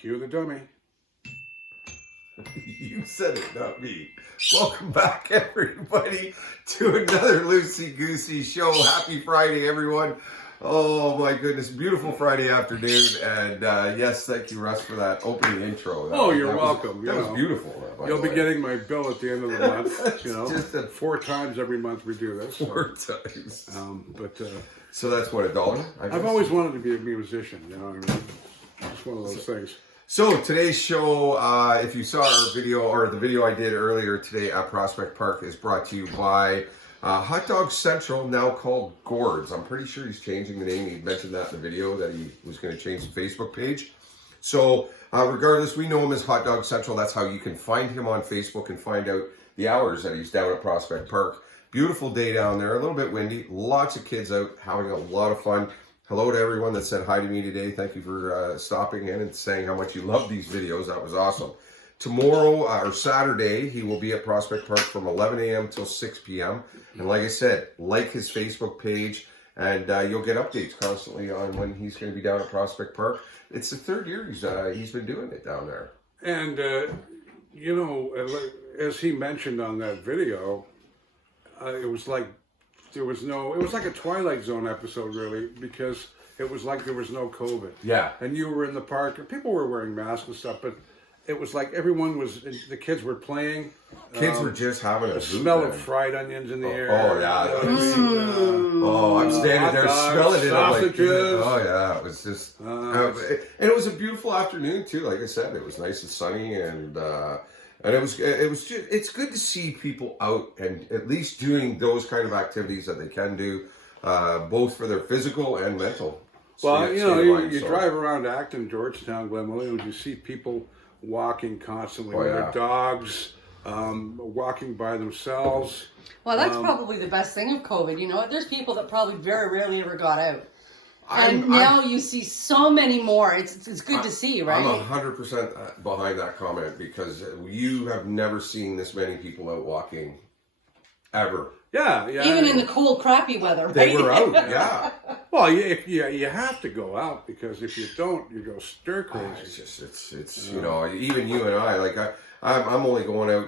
Cue the dummy. You said it, not me. Welcome back, everybody, to another Loosey Goosey show. Happy Friday, everyone. Oh my goodness, beautiful Friday afternoon. And yes, thank you, Russ, for that opening intro. You're welcome. That was beautiful. You'll be getting my bill at the end of the month. Just 4 times every month we do this. 4 times. So that's what, $1? I've always wanted to be a musician. You know what I mean? It's one of those things. So today's show, if you saw our video or the video I did earlier today at Prospect Park, is brought to you by Hot Dog Central, now called Gord's. I'm pretty sure he's changing the name. He mentioned that in the video that he was going to change the Facebook page. So regardless, we know him as Hot Dog Central. That's how you can find him on Facebook and find out the hours that he's down at Prospect Park. Beautiful day down there, a little bit windy, lots of kids out having a lot of fun. Hello to everyone that said hi to me today. Thank you for stopping in and saying how much you love these videos. That was awesome. Tomorrow, or Saturday, he will be at Prospect Park from 11 a.m. till 6 p.m. And like I said, like his Facebook page, and you'll get updates constantly on when he's going to be down at Prospect Park. It's the 3rd year he's been doing it down there. And, as he mentioned on that video, it was like it was like a Twilight Zone episode, really, because it was like there was no COVID. Yeah. And you were in the park, and people were wearing masks and stuff, but it was like the kids were playing. Kids were just having the smell of fried onions in the air. Oh, yeah. I'm standing there smelling it. Sausages. Yeah. It was just... and it was a beautiful afternoon, too. Like I said, it was nice and sunny, and it's good to see people out and at least doing those kind of activities that they can do, both for their physical and mental. Well, you drive around Acton, Georgetown, Glen Williams, you see people walking constantly with their dogs, walking by themselves. Well, that's probably the best thing of COVID. There's people that probably very rarely ever got out. And now you see so many more. It's good to see, right? I'm 100% behind that comment, because you have never seen this many people out walking ever. Yeah. Even in the cold, crappy weather, right? They were out, yeah. Well, you have to go out, because if you don't, you go stir crazy. It's even you and I, like I'm only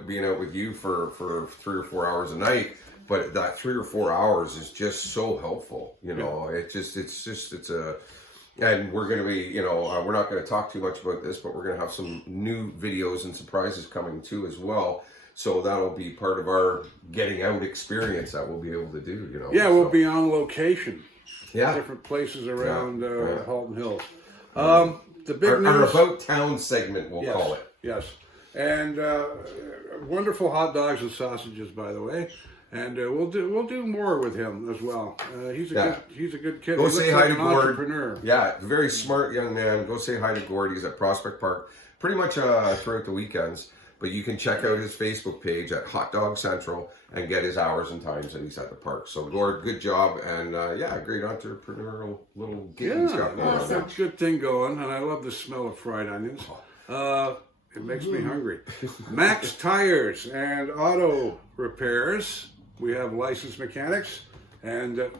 being out with you for 3 or 4 hours a night. But that 3 or 4 hours is just so helpful, and we're going to be, we're not going to talk too much about this, but we're going to have some new videos and surprises coming too as well. So that'll be part of our getting out experience that we'll be able to do, Yeah, we'll be on location. Yeah. Different places around Halton Hills. The big news... Our About Town segment, we'll call it. Yes. And wonderful hot dogs and sausages, by the way. And we'll do more with him as well. He's a good kid. Go say hi to Gord. Entrepreneur. Yeah, very smart young man. Go say hi to Gord. He's at Prospect Park pretty much throughout the weekends. But you can check out his Facebook page at Hot Dog Central and get his hours and times that he's at the park. So Gord, good job, and great entrepreneurial little gig he's got going on. That's a good thing going, and I love the smell of fried onions. It makes me hungry. Max Tires and Auto Repairs. We have licensed mechanics, and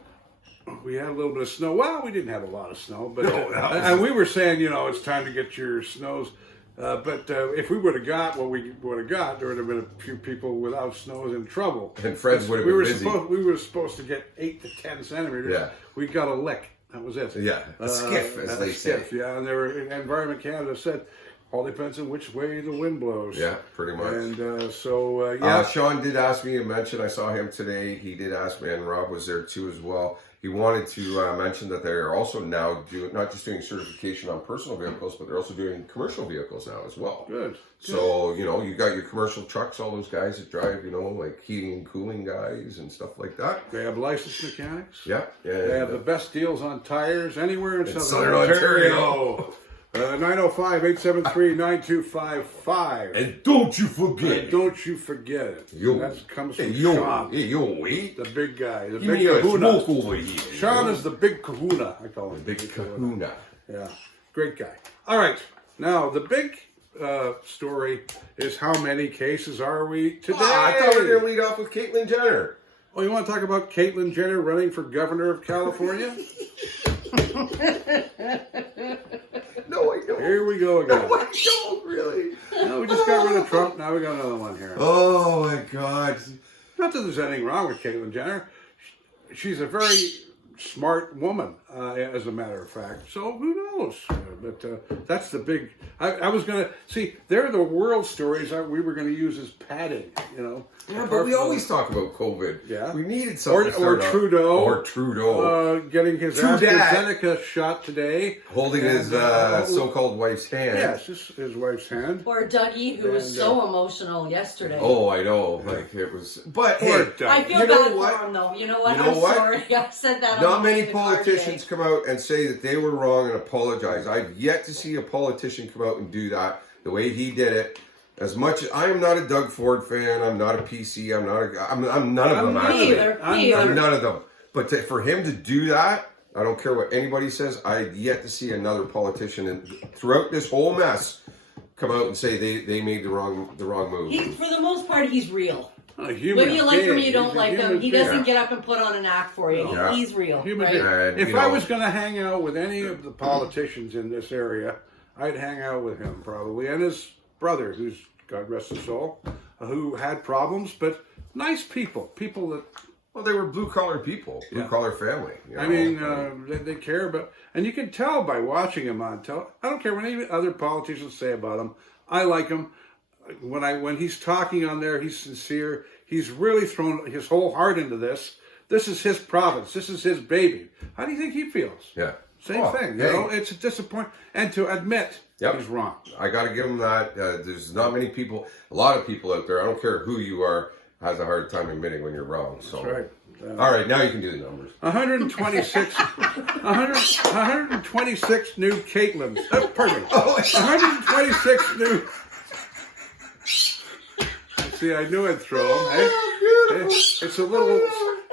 we had a little bit of snow. Well, we didn't have a lot of snow, but and we were saying, it's time to get your snows. But if we would have got what we would have got, there would have been a few people without snows in trouble. And Fred's would have been busy. We were supposed to get 8 to 10 centimeters. Yeah. We got a lick. That was it. Yeah, a skiff, as they say. Yeah, and Environment Canada said, all depends on which way the wind blows. Yeah, pretty much. And Sean did ask me to mention, I saw him today, he did ask me, and Rob was there too as well. He wanted to mention that they are also now not just doing certification on personal vehicles, but they're also doing commercial vehicles now as well. Good. So, you got your commercial trucks, all those guys that drive, like heating and cooling guys and stuff like that. They have licensed mechanics. Yeah. They have the best deals on tires anywhere in Southern Ontario. 905-873-9255. And don't you forget it. That comes from Sean. Wait. The big guy. The Give big me a kahuna. smoke over here. Sean is the big kahuna, I call him. The big kahuna. Yeah. Great guy. All right. Now, the big story is how many cases are we today? I thought we were going to lead off with Caitlyn Jenner. Oh, you want to talk about Caitlyn Jenner running for governor of California? No, I don't. Here we go again. No, I don't really. No, we just got rid of Trump. Now we got another one here. Oh my God. Not that there's anything wrong with Caitlyn Jenner. She's a very smart woman, as a matter of fact. So who knows? But that's the big. I was gonna see. They're the world stories we were going to use as padding. You know. Yeah, but we always talk about COVID. Yeah. We needed something. Or Trudeau. Or Trudeau. Getting his True AstraZeneca shot today. Holding his so-called wife's hand. Yes, his wife's hand. Or Dougie, who was so emotional yesterday. Oh, I know. Like it was. But Poor hey, Doug. I feel you know bad what? for him, though. You know what? You know I'm what? sorry. I said that. on Not many the car politicians today. come out and say that they were wrong and apologize. I've yet to see a politician come out and do that the way he did it. As much as I am not a Doug Ford fan, I'm not a PC, I'm none of them actually. I'm none of them. But for him to do that, I don't care what anybody says. I've yet to see another politician throughout this whole mess come out and say they made the wrong move. For the most part, he's real. A human Whether you like him or you being. don't He's a like him, human he being. doesn't get up and put on an act for you. Yeah. He's real. Human Right? being. And, If you I know- was going to hang out with any of the politicians in this area, I'd hang out with him probably, and his brother, who's God rest his soul, who had problems, but nice people that. Well, they were blue-collar people, blue-collar family. You know? I mean, they care about, and you can tell by watching him on television. I don't care what any other politicians say about him. I like him. When he's talking on there, he's sincere. He's really thrown his whole heart into this. This is his province. This is his baby. How do you think he feels? Yeah. Same thing. You know, it's a disappointment, and to admit he's wrong. I got to give him that. There's not many people, a lot of people out there. I don't care who you are, has a hard time admitting when you're wrong. So, That's right. All right, now you can do the numbers. 126 new Caitlins. Pardon me. 126 new. See, I knew I'd throw him. Hey?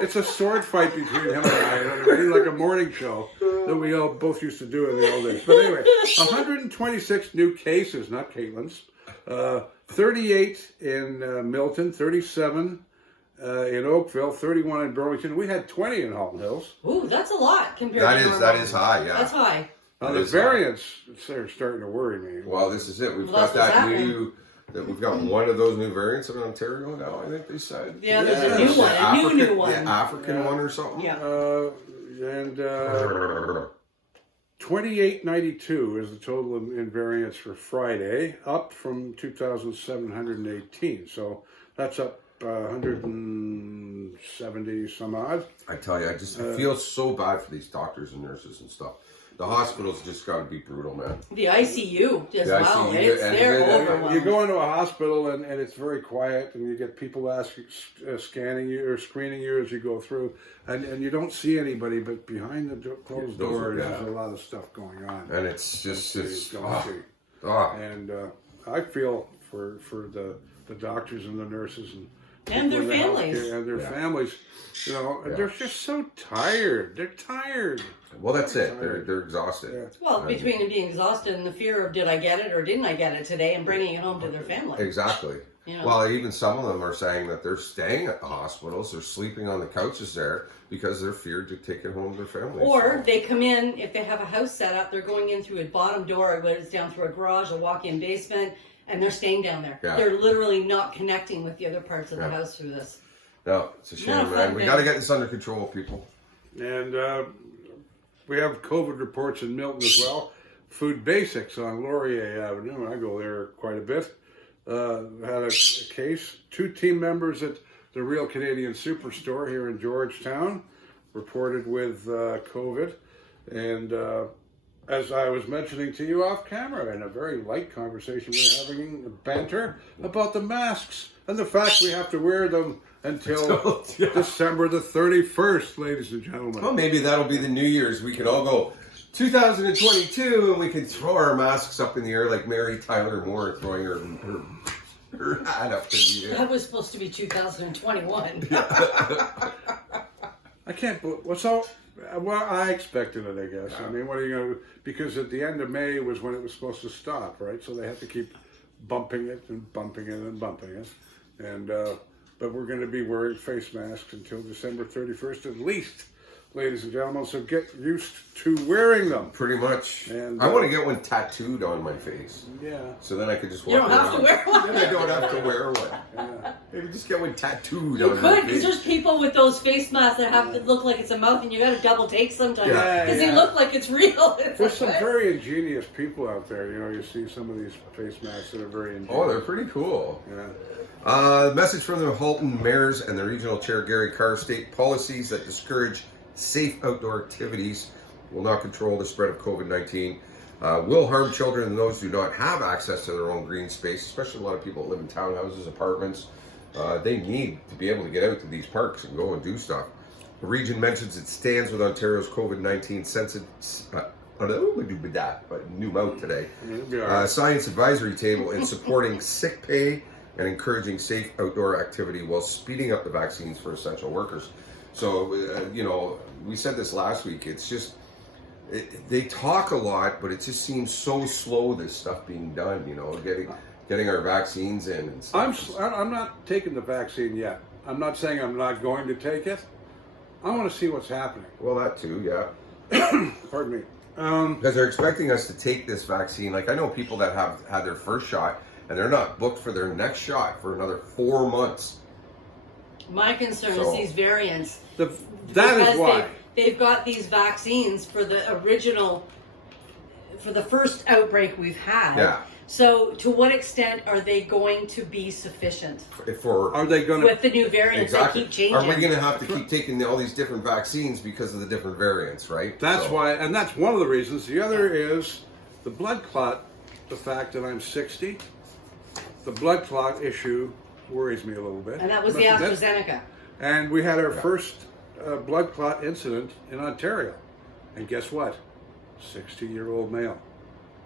It's a sword fight between him and I, like a morning show that we all both used to do in the old days. But anyway, 126 new cases, not Caitlin's. 38 in Milton, 37 in Oakville, 31 in Burlington. We had 20 in Halton Hills. Ooh, that's a lot compared to That is high, yeah. That's high. The variants are starting to worry me. Well, this is it. We've Well, got that's that what's new. That we've got one of those new variants in Ontario now. I think they said. Yeah, there's a new one, a new one. The African one or something. Yeah. And 2892 is the total in variants for Friday, up from 2,718. So that's up 170 some odd. I tell you, I just feel so bad for these doctors and nurses and stuff. The hospitals just got to be brutal, man. The ICU as The well. ICU, They're overwhelmed. You go into a hospital and it's very quiet, and you get people scanning you or screening you as you go through, and you don't see anybody, but behind the closed door there's a lot of stuff going on. And it's just And I feel for the doctors and the nurses And their people in the families. healthcare and their families. You know, they're just so tired. They're tired. Well, that's it. They're exhausted. Yeah. Well, between them being exhausted and the fear of did I get it or didn't I get it today, and bringing it home to their family. Exactly. You know? Well, even some of them are saying that they're staying at the hospitals, they're sleeping on the couches there because they're feared to take it home to their families. Or they come in, if they have a house set up, they're going in through a bottom door, whether it's down through a garage, a walk-in basement, and they're staying down there. Yeah. They're literally not connecting with the other parts of the house through this. No, it's a shame, Not a man. fun We thing. got to get this under control, people. And we have COVID reports in Milton as well. Food Basics on Laurier Avenue, I go there quite a bit, had a case. 2 team members at the Real Canadian Superstore here in Georgetown reported with COVID. And as I was mentioning to you off camera, in a very light conversation, we're having a banter about the masks and the fact we have to wear them until December the 31st, ladies and gentlemen. Well, maybe that'll be the New Year's. We can all go 2022 and we can throw our masks up in the air like Mary Tyler Moore throwing her hat up in the air. That was supposed to be 2021. I can't believe well, I expected it, I guess. I mean, what are you going to do? Because at the end of May was when it was supposed to stop, right? So they have to keep bumping it and bumping it and bumping it. And, but we're going to be wearing face masks until December 31st at least. ladies and gentlemen. So get used to wearing them. Pretty much. And, I want to get one tattooed on my face. Yeah. So then I could just walk You don't have to around. wear one. Then I don't have to wear one. Yeah. Maybe just get one tattooed You on my could, because face. there's people with those face masks that have to look like it's a mouth, and you got to double take sometimes Yeah. because Yeah. they look like it's real. It's There's some like, very ingenious people out there. You know, you see some of these face masks that are very ingenious. Oh, they're pretty cool. Yeah. Message from the Halton mayors and the regional chair Gary Carr: state policies that discourage safe outdoor activities will not control the spread of COVID-19, will harm children and those who do not have access to their own green space, especially a lot of people that live in townhouses, apartments. They need to be able to get out to these parks and go and do stuff. The region mentions it stands with Ontario's COVID-19 new mouth today. Science advisory table in supporting sick pay and encouraging safe outdoor activity while speeding up the vaccines for essential workers. So, you know, we said this last week. It's just, they talk a lot, but it just seems so slow, this stuff being done, you know, getting our vaccines in and stuff. I'm not taking the vaccine yet. I'm not saying I'm not going to take it. I want to see what's happening. Well, that too, yeah. Pardon me. Because they're expecting us to take this vaccine. Like, I know people that have had their first shot and they're not booked for their next shot for another 4 months. my concern So- is these variants. That Because is why. they've got these vaccines for the original, for the first outbreak we've had. Yeah. So to what extent are they going to be sufficient For Are they going with the new variants exactly. that keep changing? Are we going to have to keep taking all these different vaccines because of the different variants, right? That's So- why, and that's one of the reasons. The other is the blood clot. The fact that I'm 60, the blood clot issue worries me a little bit. And that was But the that's- AstraZeneca. And we had our first blood clot incident in Ontario. And guess what? 60-year-old male.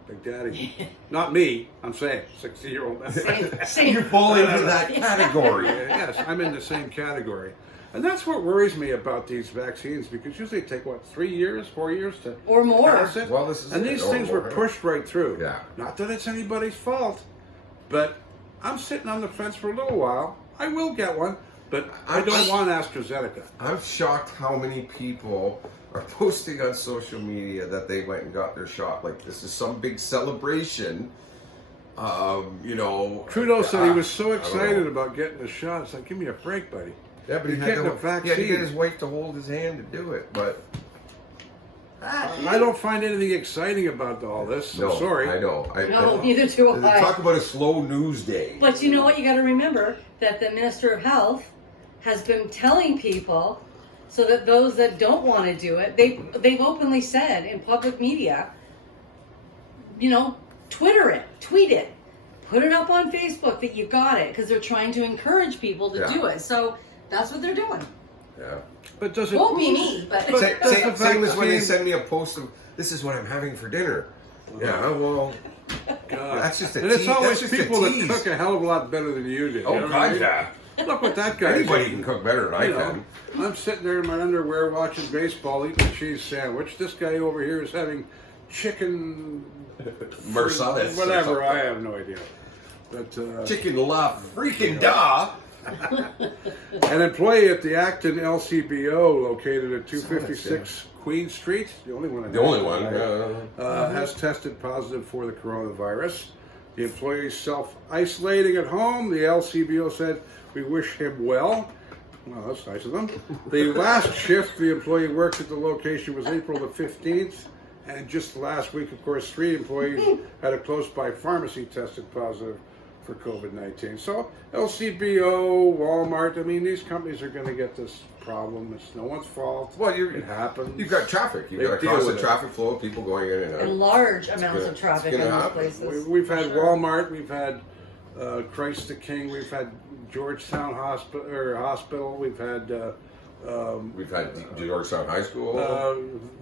Big Daddy. Not me, I'm saying 60-year-old male. Same. You fall into that category. Yes, I'm in the same category. And that's what worries me about these vaccines, because usually they take, what, 3 years, 4 years to Or more. pass it? Well, this is and it. these Or things more, were yeah. pushed right through. Yeah. Not that it's anybody's fault, but I'm sitting on the fence for a little while. I will get one, but I don't want AstraZeneca. I'm shocked how many people are posting on social media that they went and got their shot. Like, this is some big celebration. You know. Trudeau said he was so I don't excited know. about getting the shot. It's like, give me a break, buddy. Yeah, but he You're had, getting to, a he had to vaccine. get his wife to hold his hand to do it. But I don't find anything exciting about all this. no, I'm sorry. I know. No, neither do I. Talk about a slow news day. But you know what? You got to remember that the Minister of Health has been telling people, so that those that don't want to do it, they've openly said in public media, you know, Twitter it, tweet it, put it up on Facebook that you got it, because they're trying to encourage people to Yeah. do it. So that's what they're doing. Yeah. But does it Won't be me, but Same the as when they vaccine- send me a post of, this is what I'm having for dinner. Yeah, well, God. that's just a And it's tease. always That's just a people that tease. cook a hell of a lot better than you did. Oh, you know what I God, mean? yeah. Look what that guy Anybody can cook better than I You know, can. I'm sitting there in my underwear watching baseball, eating a cheese sandwich. This guy over here is having chicken Marsales. or whatever. something. I have no idea. But Chicken la freaking da. an employee at the Acton LCBO, located at 256 Queen Street, the only one. The only one. Has tested positive for the coronavirus. The employee is self-isolating at home. The LCBO said, "We wish him well." Well, that's nice of them. The last shift the employee worked at the location was April the 15th. And just last week, of course, 3 employees at a close-by pharmacy tested positive for COVID-19. So LCBO, Walmart, I mean, these companies are going to get this problem. It's no one's fault. Well, It happens. you've got traffic. You've They got a deal constant with it. traffic flow of people going in and out. and large amounts gonna- of traffic it's in gonna those happen. places. We've had Sure. Walmart, we've had Christ the King, we've had Georgetown Hospital, we've had We've had Georgetown High School.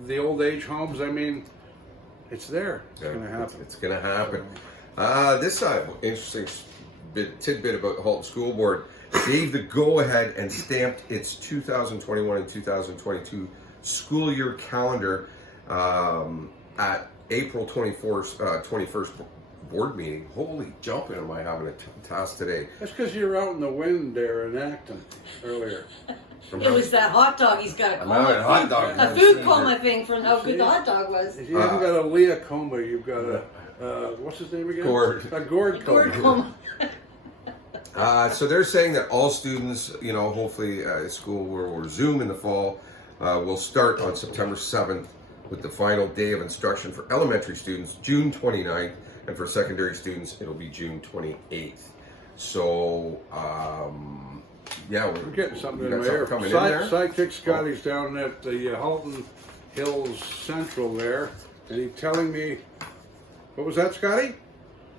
the old age homes. I mean, it's there. It's going to happen. It's going to happen. This interesting tidbit about the Halton School Board gave the go-ahead and stamped its 2021 and 2022 school year calendar at April 21st board meeting. Holy jumping, am I having a task today? That's because you were out in the wind there in Acton earlier. It was that hot dog. He's got a I'm having a hot dog a food coma thing from how good the hot dog was. If you haven't got a Leah coma, you've got a, what's his name again? Gourd. A gourd coma. Gourd coma. So they're saying that all students, you know, hopefully school will resume in the fall. Will start on September 7th with the final day of instruction for elementary students, June 29th, and for secondary students, it'll be June 28th. So, yeah, We're getting something in got there. coming in there. Sidekick Scotty's down at the Halton Hills Central there, and he's telling me, what was that, Scotty?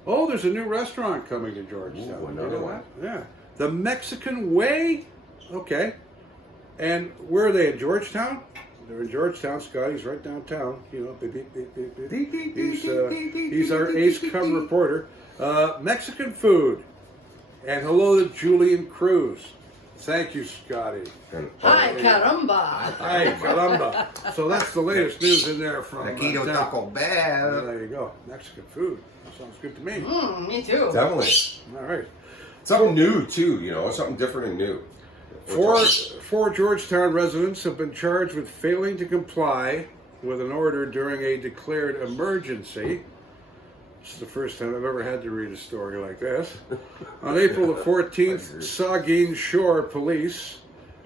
Oh, there's a new restaurant coming to Georgetown. Ooh, You another know one. that? Yeah. The Mexican Way? Okay. And where are they, in Georgetown? They're in Georgetown. Scotty's right downtown. You know, beep, beep, beep, beep, beep. He's our ace cub reporter. Mexican food. And hello to Julian Cruz. Thank you, Scotty. Hi, caramba. Hi, caramba. So that's the latest news in there from Taquito down- Taco Bell. There you go. Mexican food. That sounds good to me. Me too. Definitely. All right. Something new, too, you know, something different and new. Four Georgetown residents have been charged with failing to comply with an order during a declared emergency. This is the first time I've ever had to read a story like this. On April the 14th, Saugeen Shore Police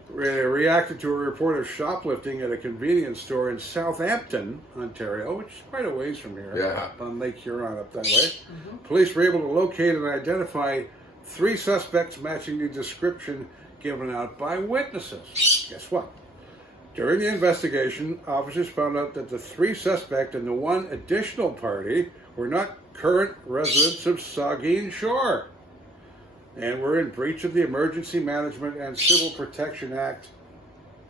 reacted to a report of shoplifting at a convenience store in Southampton, Ontario, which is quite a ways from here, Yeah. on Lake Huron up that way. Police were able to locate and identify 3 suspects matching the description given out by witnesses. Guess what? During the investigation, officers found out that the 3 suspects and the 1 additional party were not current residents of Saugeen Shore and were in breach of the Emergency Management and Civil Protection Act.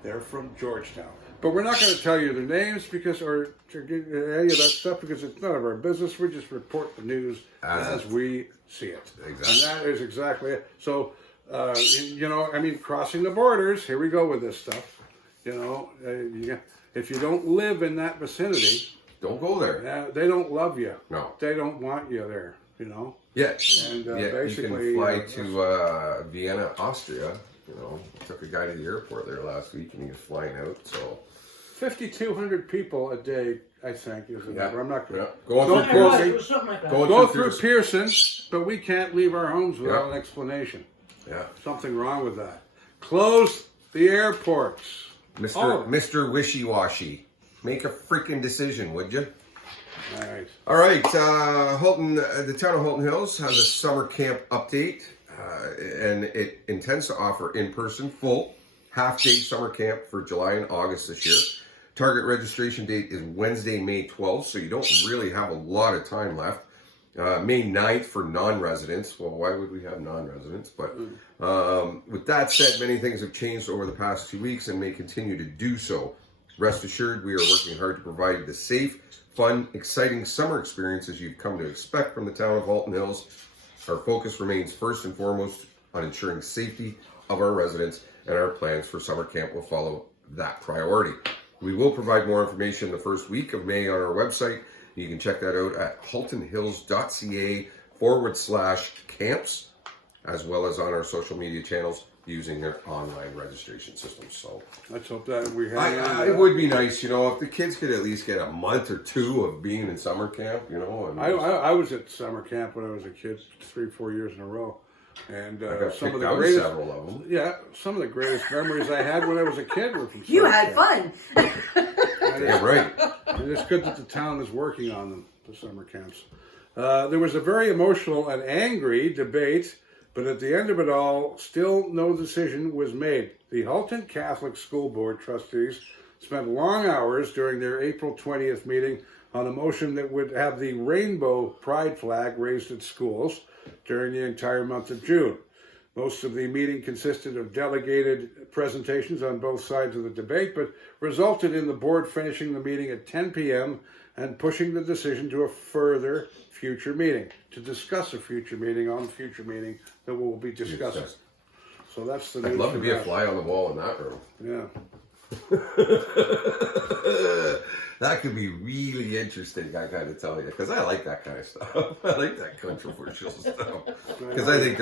They're from Georgetown. But we're not going to tell you the names because, or to get any of that stuff, because it's none of our business. We just report the news as we see it. Exactly. And that is exactly it. So, you know, I mean, crossing the borders, here we go with this stuff. You know, if you don't live in that vicinity, Don't go there. they don't love you. No. They don't want you there, you know. Yeah. And Yeah, basically, you can fly to Vienna, Austria. You know, took a guy to the airport there last week, and he was flying out. So 5,200 people a day, I think, is the number. I'm not yeah. going Going to through It Pearson. was something like that. Going through Pearson, but we can't leave our homes without an explanation. Yeah. Something wrong with that. Close the airports. Mr. Wishy-Washy. Make a freaking decision, would you? All right. All right, Halton, the town of Halton Hills has a summer camp update, and it intends to offer in-person, full, half-day summer camp for July and August this year. Target registration date is Wednesday, May 12th, so you don't really have a lot of time left. May 9th for non-residents. Well, why would we have non-residents? But with that said, many things have changed over the past 2 weeks and may continue to do so. Rest assured, we are working hard to provide the safe, fun, exciting summer experiences you've come to expect from the town of Halton Hills. Our focus remains first and foremost on ensuring safety of our residents, and our plans for summer camp will follow that priority. We will provide more information the first week of May on our website. You can check that out at haltonhills.ca/camps, as well as on our social media channels using their online registration system. So Let's hope that we have. it would be nice, you know, if the kids could at least get a month or 2 of being in summer camp, you know. And I was at summer camp when I was a kid 3-4 years in a row. And I got some of picked the out greatest, several of them. yeah, some of the greatest memories I had when I was a kid were from You summer had camp. fun. Yeah, right. And it's good that the town is working on them, the summer camps. There was a very emotional and angry debate, but at the end of it all, still no decision was made. The Halton Catholic School Board trustees spent long hours during their April 20th meeting on a motion that would have the rainbow pride flag raised at schools during the entire month of June. Most of the meeting consisted of delegated presentations on both sides of the debate, but resulted in the board finishing the meeting at 10 p.m. and pushing the decision to a further future meeting, to discuss a future meeting on future meeting that we'll be discussing. So that's the news. I'd love to for be a that. fly on the wall in that room. Yeah. That could be really interesting, I gotta tell you, because I like that kind of stuff. I like that controversial stuff because I think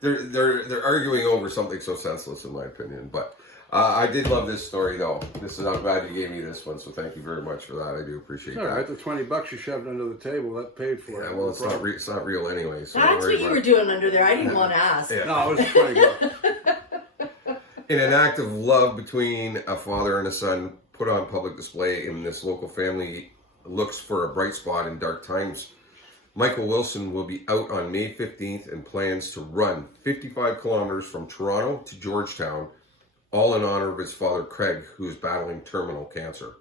they're arguing over something so senseless, in my opinion. But I did love this story, though. I'm glad you gave me this one, so thank you very much for that. I do appreciate All that. right, the $20 you shoved under the table, that paid for it. Yeah, well, it's not real anyway. So That's what you were doing under there. I didn't want to ask. Yeah. No, it was $20. In an act of love between a father and a son put on public display in this local family looks for a bright spot in dark times, Michael Wilson will be out on May 15th and plans to run 55 kilometers from Toronto to Georgetown, all in honor of his father Craig, who is battling terminal cancer.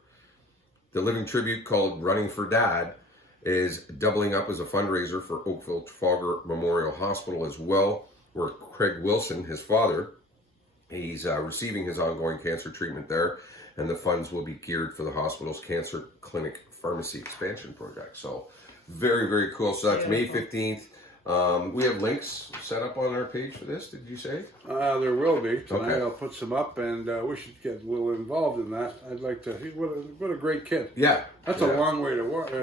The living tribute, called Running for Dad, is doubling up as a fundraiser for Oakville Trafalgar Memorial Hospital as well, where Craig Wilson, his father, he's receiving his ongoing cancer treatment there, and the funds will be geared for the hospital's cancer clinic pharmacy expansion project. So very, very cool. So that's May 15th. We have links set up on our page for this, did you say? There will be. Tonight Okay. I'll put some up, and we should get a little involved in that. I'd like to. What a great kid. Yeah. That's yeah. a long way to walk.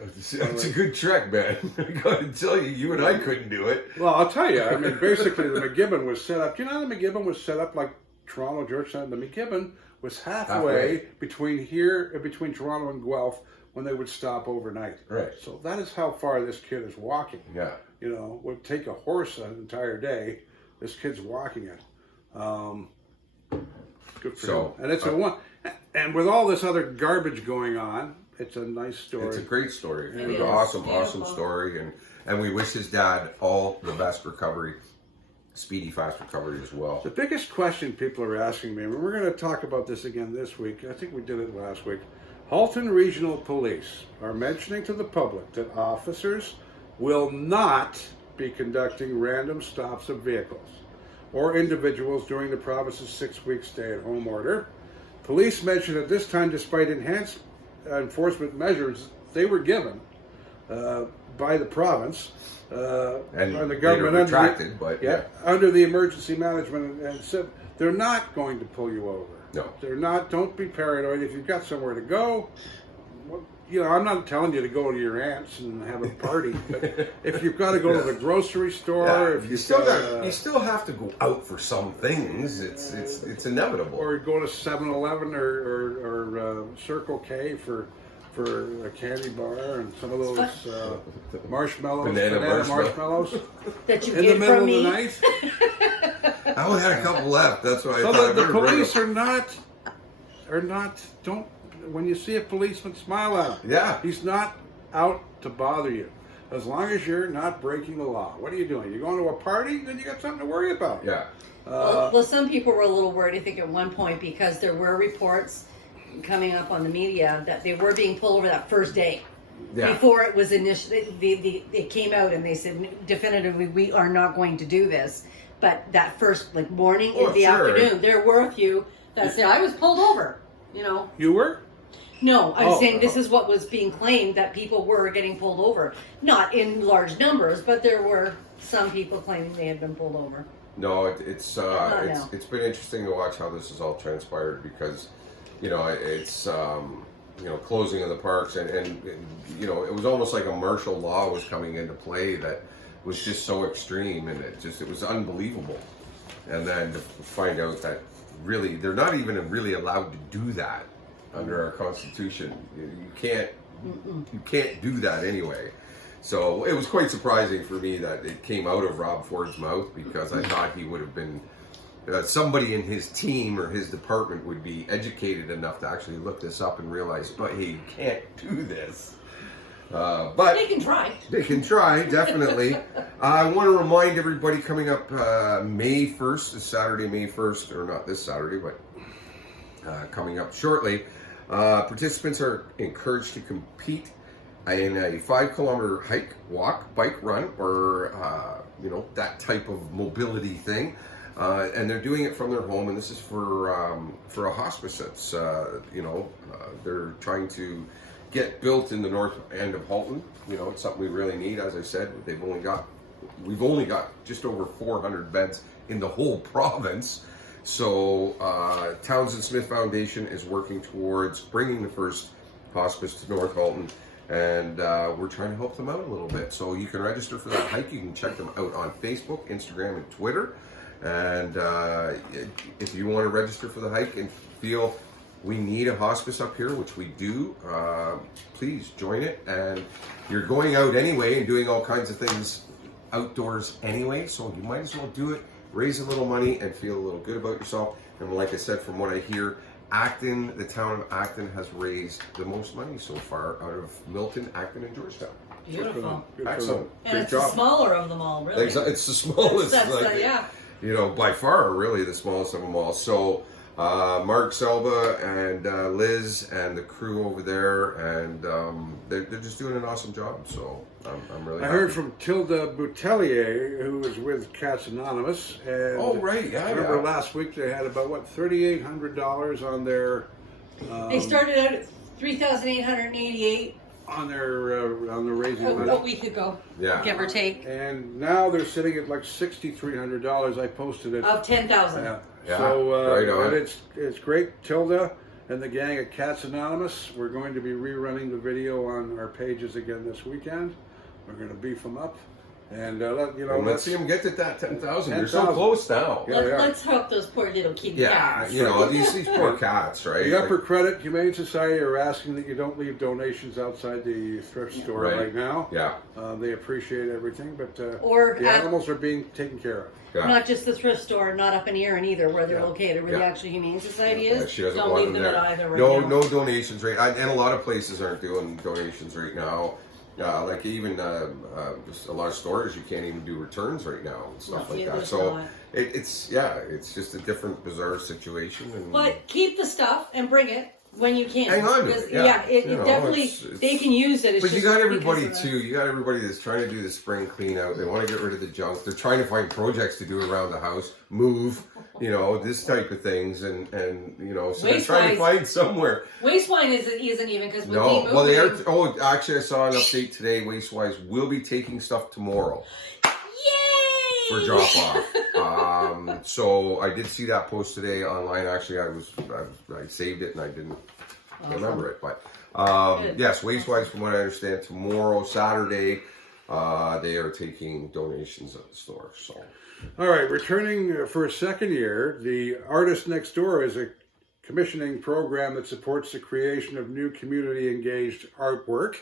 It's a good trek, man. I gotta tell you, you and I couldn't do it. Well, I'll tell you. I mean, basically, the McGibbon was set up. Do you know the McGibbon was set up like Toronto, Georgetown? The McGibbon was halfway between Toronto and Guelph when they would stop overnight. Right. So that is how far this kid is walking. Yeah. You know, would take a horse an entire day. This kid's walking it. Good for him. And it's a one. And with all this other garbage going on, it's a nice story. It's a great story. It It's is. an awesome Beautiful. story, and we wish his dad all the best recovery, speedy, fast recovery as well. The biggest question people are asking me, and we're going to talk about this again this week, I think we did it last week. Halton Regional Police are mentioning to the public that officers will not be conducting random stops of vehicles or individuals during the province's 6-week stay-at-home order. Police mentioned at this time, despite enhanced enforcement measures they were given by the province And the government later retracted, but yeah. under the emergency management, and said they're not going to pull you over. No. They're not. Don't be paranoid. If you've got somewhere to go, well, you know, I'm not telling you to go to your aunt's and have a party. But if you've got to go to the grocery store, if you still have to go out for some things. It's inevitable. or go to 7-Eleven or Circle K for a candy bar and some of those marshmallows, Banana marshmallows That you in the get middle from of me. the night. I only had a couple left. That's why I So thought the I better bring police them. are not. Don't. When you see a policeman, smile at him. Yeah. He's not out to bother you. As long as you're not breaking the law. What are you doing? You're going to a party? Then you got something to worry about. Yeah. Well, some people were a little worried, I think, at one point because there were reports coming up on the media that they were being pulled over that first day. Yeah. Before it was initially, it came out and they said definitively we are not going to do this. But that first morning Oh, in the sure. afternoon, there were a few that said I was pulled over. You know. You were? No, I'm Oh. saying this is what was being claimed, that people were getting pulled over. Not in large numbers, but there were some people claiming they had been pulled over. No, it's no. been interesting to watch how this has all transpired because, it's closing of the parks and it was almost like a martial law was coming into play that was just so extreme and it was unbelievable. And then to find out that really they're not even really allowed to do that under our Constitution. You can't do that anyway. So it was quite surprising for me that it came out of Rob Ford's mouth because I thought he would have been somebody in his team or his department would be educated enough to actually look this up and realize, but hey, you can't do this. But They can try. they can try, definitely. I want to remind everybody coming up May 1st, this Saturday, May 1st, or not this Saturday, but coming up shortly, participants are encouraged to compete in a 5-kilometer hike, walk, bike, run, or that type of mobility thing, and they're doing it from their home. And this is for a hospice that's they're trying to get built in the north end of Halton. It's something we really need. As I said, we've only got just over 400 beds in the whole province. So Townsend Smith Foundation is working towards bringing the first hospice to North Halton, and we're trying to help them out a little bit. So you can register for that hike. You can check them out on Facebook, Instagram, and Twitter. And if you want to register for the hike and feel we need a hospice up here, which we do, please join it. And you're going out anyway and doing all kinds of things outdoors anyway, so you might as well do it, raise a little money, and feel a little good about yourself. And like I said, from what I hear, Acton, the town of Acton, has raised the most money so far out of Milton, Acton, and Georgetown. Beautiful. Excellent. And Good it's job. the smaller of them all, really. It's the smallest, That's like, yeah. you know, by far, really the smallest of them all. So Mark Selba and Liz and the crew over there, and they're just doing an awesome job. So I'm really happy. I heard from Tilda Boutelier, who was with Cats Anonymous. And Oh, right, yeah, remember yeah. last week they had about, what, $3,800 on their... They started out at $3,888 on the raising a money. week ago, Yeah. give or take, And now they're sitting at like $6,300. I posted it. of 10,000. Yeah. Yeah, So right on. and it's great. Tilda and the gang at Cats Anonymous. We're going to be rerunning the video on our pages again this weekend. We're going to beef them up, and Let's see them get to that 10,000. They're so 10,000. close now. Yeah, they are. Let's help those poor little kitty Yeah, cats. you know, these poor cats, right? The Upper Credit Humane Society are asking that you don't leave donations outside the thrift store right now. Yeah. They appreciate everything, but Or the at- animals are being taken care of. Yeah. Not just the thrift store, not up in Erin either, where they're Yeah. located, where the Yeah. actual Humane Society Yeah, is. she doesn't Don't want leave them there. at either right no, now. no donations right, and a lot of places aren't doing donations right now. Like even just a lot of stores, you can't even do returns right now and stuff No, like yeah, that. there's So not. it's just a different bizarre situation. And But keep the stuff and bring it when you can. Hang on to Because, it, yeah. it You know, definitely, it's- they can use it. It's But you just got because everybody of the- too. You got everybody that's trying to do the spring clean out. They want to get rid of the junk. They're trying to find projects to do around the house, move, you know, this type of things, and you know, so they're trying to Waste-wise. find somewhere. Waste wine isn't even because with No, the well, they are. moving- Oh, actually, I saw an update today. Wastewise will be taking stuff tomorrow Yay! for drop off. So I did see that post today online. Actually, I saved it and I didn't remember it, but Good. yes, Wastewise, from what I understand, tomorrow, Saturday, they are taking donations at the store. So All right, returning for a second year, the Artist Next Door is a commissioning program that supports the creation of new community-engaged artwork.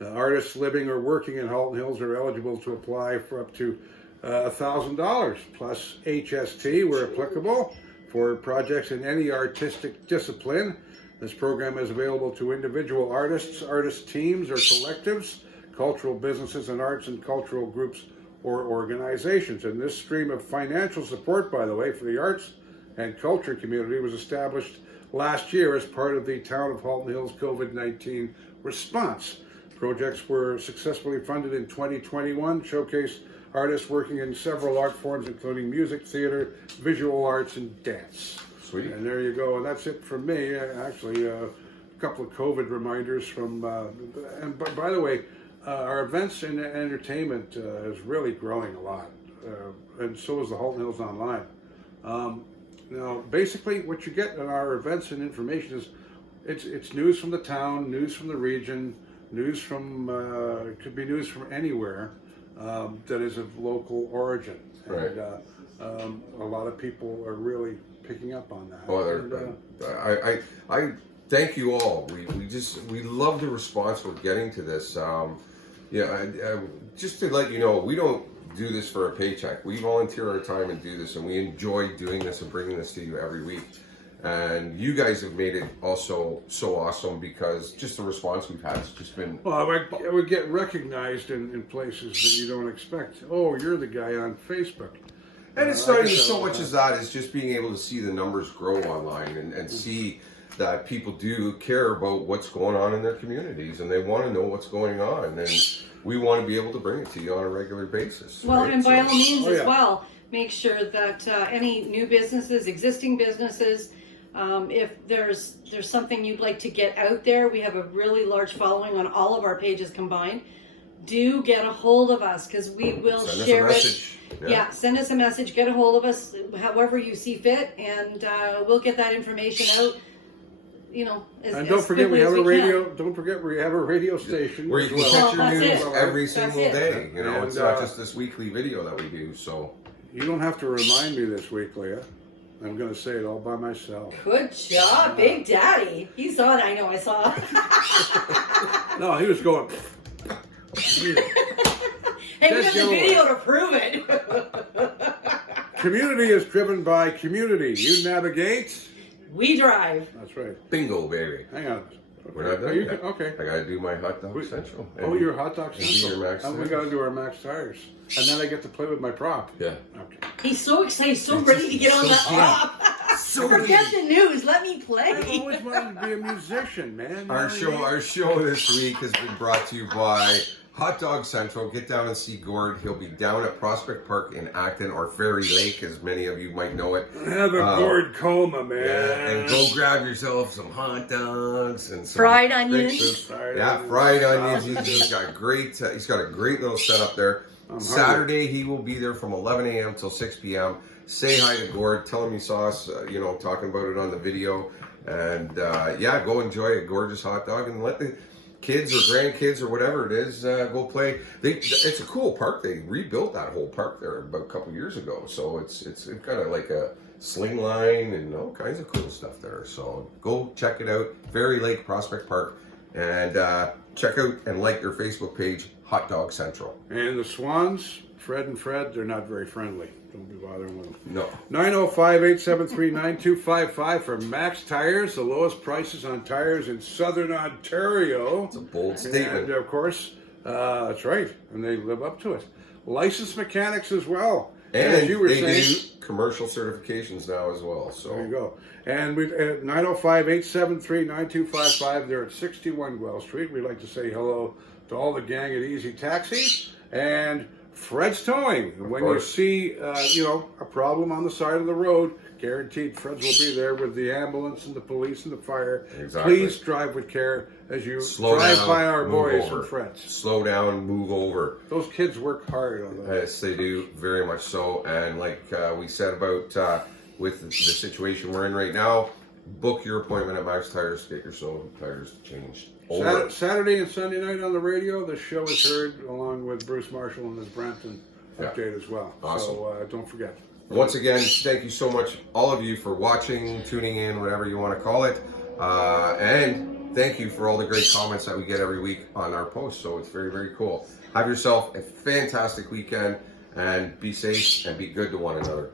Artists living or working in Halton Hills are eligible to apply for up to $1,000 plus HST where applicable for projects in any artistic discipline. This program is available to individual artists, artist teams or collectives, cultural businesses and arts and cultural groups or organizations. And this stream of financial support, by the way, for the arts and culture community was established last year as part of the Town of Halton Hills COVID-19 response. Projects were successfully funded in 2021, showcase artists working in several art forms, including music, theater, visual arts, and dance. sweet. And there you go. And that's it from me. Actually, a couple of COVID reminders from, and by the way, our events and entertainment is really growing a lot. And so is the Halton Hills Online. Now, basically, what you get in our events and information is it's news from the town, news from the region, news from, it could be news from anywhere that is of local origin. Right. And a lot of people are really picking up on that. Well, And, I thank you all. We love the response we're getting to this. Just to let you know, we don't do this for a paycheck. We volunteer our time and do this, and we enjoy doing this and bringing this to you every week. And you guys have made it also so awesome because just the response we've had has just been. well, I would get recognized in places that you don't expect. Oh, you're the guy on Facebook. And it's I not get even that so all the much time. as that, it's just being able to see the numbers grow online and see that people do care about what's going on in their communities and they want to know what's going on. And we want to be able to bring it to you on a regular basis. Well, right? and by all means Oh, as yeah. well, make sure that any new businesses, existing businesses, if there's something you'd like to get out there, we have a really large following on all of our pages combined. do get a hold of us, because we will Send us a share it. message. Yeah, send us a message, get a hold of us however you see fit, and we'll get that information out, you know, And don't forget, we have a radio. Don't forget, we have a radio station Where you as can well. catch your That's news it. every That's single it. day. You know, And, it's not just this weekly video that we do. So You don't have to remind me this week, Leah. I'm going to say it all by myself. Good job, Big Daddy. You saw it, I know I saw. No, he was going. And we That's got the yours. video to prove it. Community is driven by community. You navigate. We drive. That's right. bingo, baby. Hang on. We're not done You yet. okay. I gotta do my hot dog central. Oh, your hot dog and do central. your Max And we tires. got to do our Max tires. And then I get to play with my prop. Yeah. Okay. He's so excited, so ready to get on so that good. hop. So Forget good. the news. Let me I've play. always wanted to be a musician, man. Our show this week has been brought to you by Hot Dog Central. Get down and see Gord. He'll be down at Prospect Park in Acton, or Fairy Lake, as many of you might know it. Have a gourd coma, man. Yeah, and go grab yourself some hot dogs and some Fried great onions. food. Yeah, fried onions. He's got great. He's got a great little setup there. I'm Saturday he will be there from 11 a.m. till 6 p.m. Say hi to Gord. Tell him you saw us. Talking about it on the video. And yeah, go enjoy a gorgeous hot dog and let the kids or grandkids or whatever it is go play. It's a cool park. They rebuilt that whole park there about a couple years ago. So it's got like a sling line and all kinds of cool stuff there. So go check it out. Fairy Lake Prospect Park, and check out and like their Facebook page, Hot Dog Central. And the Swans, Fred and Fred, they're not very friendly. Don't be bothering with them. No. 905-873-9255 for Max Tires, the lowest prices on tires in Southern Ontario. It's a bold statement. And of course, that's right, and they live up to it. Licensed mechanics as well. And as you were they saying, do commercial certifications now as well. So there you go. And we've at 905-873-9255. They're at 61 Guelph Street. We'd like to say hello to all the gang at Easy Taxi and Fred's Towing. When you see, a problem on the side of the road, guaranteed Fred's will be there with the ambulance and the police and the fire. Exactly. Please drive with care as you Slow drive down, by our move boys over. and Fred's. Slow down, move over. Those kids work hard on that. Yes, they do, very much so. And like we said about with the situation we're in right now, book your appointment at Max Tires. Get your tires changed. Over. Saturday and Sunday night on the radio, the show is heard along with Bruce Marshall and his Brampton update as well. Awesome. So don't forget. Once again, thank you so much, all of you, for watching, tuning in, whatever you want to call it. And thank you for all the great comments that we get every week on our posts. So it's very, very cool. Have yourself a fantastic weekend, and be safe and be good to one another.